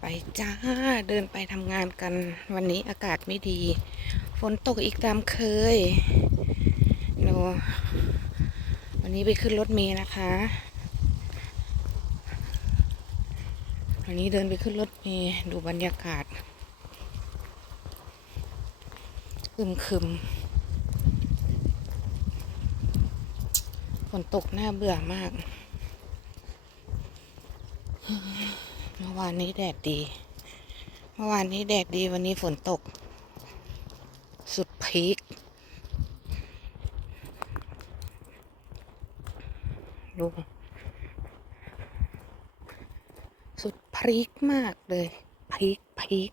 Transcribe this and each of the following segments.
ไปจ้าเดินไปทำงานกัน วันนี้อากาศไม่ดี ฝนตกอีกตามเคยโนวันนี้ไปขึ้นรถเมล์นะคะ วันนี้เดินไปขึ้นรถเมล์ดูบรรยากาศอึมครึมฝนตกน่าเบื่อมาก เมื่อวานนี้แดดดี เมื่อวานนี้แดดดีวันนี้ฝนตก สุดพีคดูสุดพีคมากเลยพีคพีค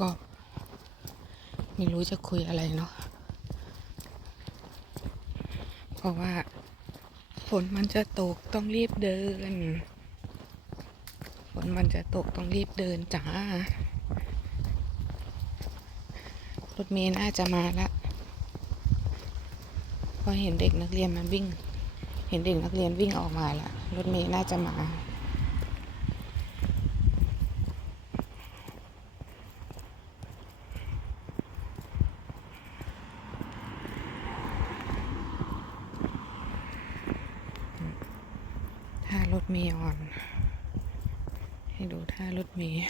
ก็ไม่รู้จะคุยอะไรเนาะ เพราะว่าฝนมันจะตกต้องรีบเดิน ฝนมันจะตกต้องรีบเดินจ้ารถเมล์น่าจะมาละเพราะเห็นเด็กนักเรียนมันวิ่ง เห็นเด็กนักเรียนวิ่งออกมาละรถเมล์น่าจะมา เมล์ออน ให้ดูท่ารถเมล์